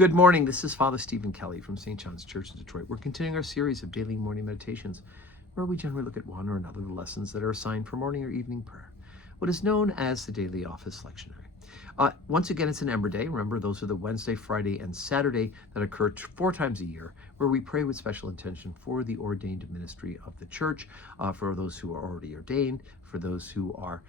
Good morning. This is Father Stephen Kelly from St. John's Church in Detroit. We're continuing our series of daily morning meditations, where we generally look at one or another of the lessons that are assigned for morning or evening prayer, what is known as the Daily Office Lectionary. Once again, it's an Ember Day. Remember, those are the Wednesday, Friday, and Saturday that occur 4 times a year, where we pray with special intention for the ordained ministry of the church, for those who are already ordained, for those who are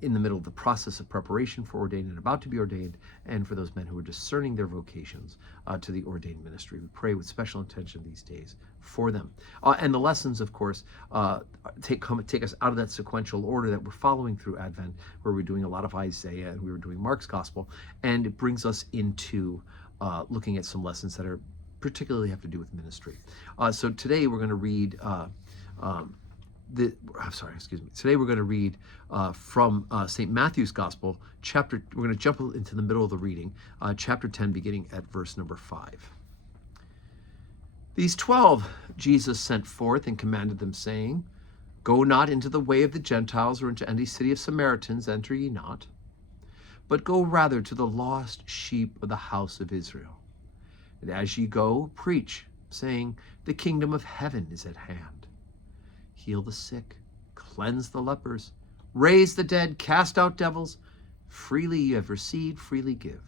in the middle of the process of preparation for ordained and about to be ordained, and for those men who are discerning their vocations to the ordained ministry. We pray with special intention these days for them. And the lessons, of course, take us out of that sequential order that we're following through Advent, where we're doing a lot of Isaiah and we were doing Mark's Gospel, and it brings us into looking at some lessons that are particularly have to do with ministry. So today we're going to read Today we're going to read from St. Matthew's Gospel, we're going to jump into the middle of the reading, chapter 10, beginning at verse number 5. These 12 Jesus sent forth and commanded them, saying, Go not into the way of the Gentiles, or into any city of Samaritans enter ye not, but go rather to the lost sheep of the house of Israel. And as ye go, preach, saying, The kingdom of heaven is at hand. Heal the sick, cleanse the lepers, raise the dead, cast out devils. Freely you have received, freely give.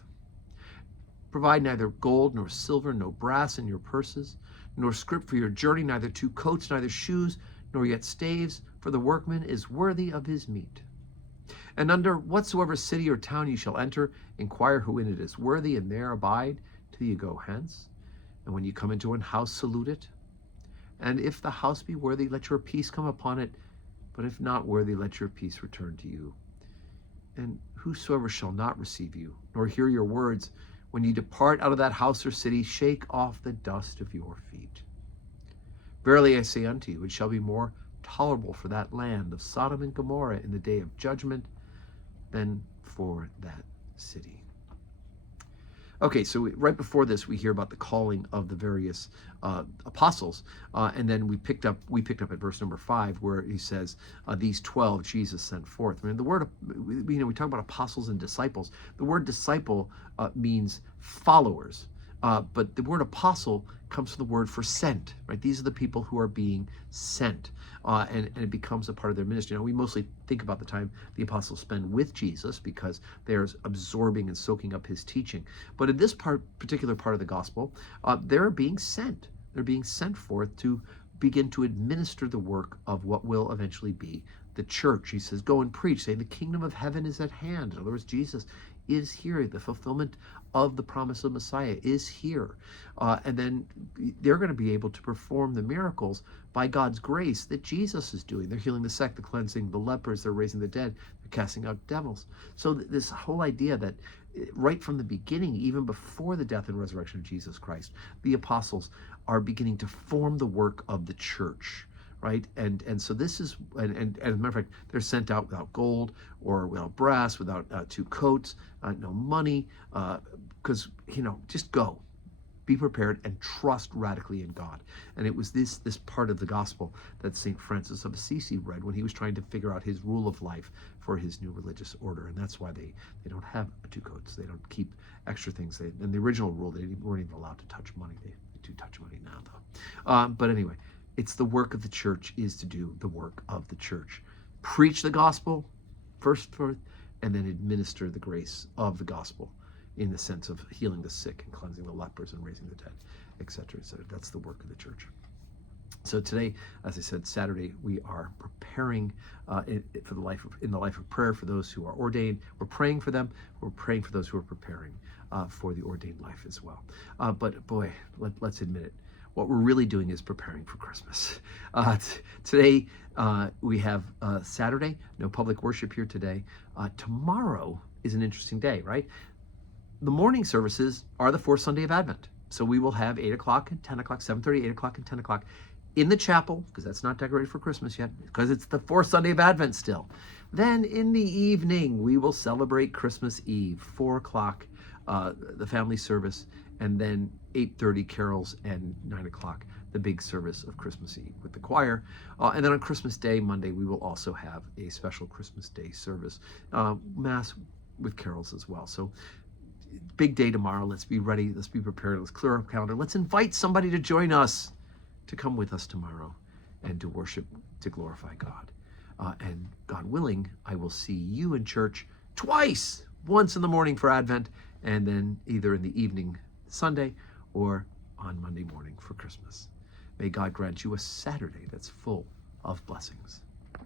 Provide neither gold nor silver, no brass in your purses, nor scrip for your journey, neither 2 coats, neither shoes, nor yet staves, for the workman is worthy of his meat. And under whatsoever city or town ye shall enter, inquire who in it is worthy, and there abide till ye go hence. And when ye come into an house, salute it. And if the house be worthy, let your peace come upon it. But if not worthy, let your peace return to you. And whosoever shall not receive you, nor hear your words, when ye depart out of that house or city, shake off the dust of your feet. Verily I say unto you, it shall be more tolerable for that land of Sodom and Gomorrah in the day of judgment than for that city. Okay, so right before this, we hear about the calling of the various apostles, and then we picked up at verse number 5, where he says, "These 12 Jesus sent forth." I mean, the word, we talk about apostles and disciples. The word disciple means followers, but the word apostle comes from the word for sent. Right? These are the people who are being sent, and it becomes a part of their ministry. Now, we mostly think about the time the apostles spend with Jesus because they're absorbing and soaking up his teaching. But in this particular part of the gospel, they're being sent. They're being sent forth to begin to administer the work of what will eventually be the church. He says, go and preach, saying the kingdom of heaven is at hand. In other words, Jesus is here. The fulfillment of the promise of Messiah is here. And then they're going to be able to perform the miracles by God's grace that Jesus is doing. They're healing the sick, they're cleansing the lepers, they're raising the dead, they're casting out devils. So this whole idea that right from the beginning, even before the death and resurrection of Jesus Christ, the apostles are beginning to form the work of the church. Right, and so this is, and as a matter of fact, they're sent out without gold or without brass, without 2 coats, no money, because just go, be prepared, and trust radically in God. And it was this part of the gospel that St. Francis of Assisi read when he was trying to figure out his rule of life for his new religious order, and that's why they don't have 2 coats, they don't keep extra things. In the original rule, they weren't even allowed to touch money. They do touch money now, though. But anyway. It's the work of the church is to do the work of the church. Preach the gospel first, and then administer the grace of the gospel in the sense of healing the sick and cleansing the lepers and raising the dead, etc., etc. That's the work of the church. So today, as I said, Saturday, we are preparing in the life of prayer for those who are ordained. We're praying for them. We're praying for those who are preparing for the ordained life as well. But boy, let's admit it. What we're really doing is preparing for Christmas. Today, we have Saturday, no public worship here today. Tomorrow is an interesting day, right? The morning services are the 4th Sunday of Advent. So we will have 8 o'clock and 10 o'clock, 7:30, 8 o'clock and 10 o'clock in the chapel, because that's not decorated for Christmas yet, because it's the 4th Sunday of Advent still. Then in the evening, we will celebrate Christmas Eve, 4 o'clock, the family service, and then 8:30 carols, and 9 o'clock the big service of Christmas Eve with the choir. And then on Christmas Day, Monday, we will also have a special Christmas Day service, Mass with carols as well. So big day tomorrow. Let's be ready. Let's be prepared. Let's clear our calendar. Let's invite somebody to join us, to come with us tomorrow and to worship, to glorify God. And God willing, I will see you in church twice, once in the morning for Advent, and then either in the evening Sunday or on Monday morning for Christmas. May God grant you a Saturday that's full of blessings.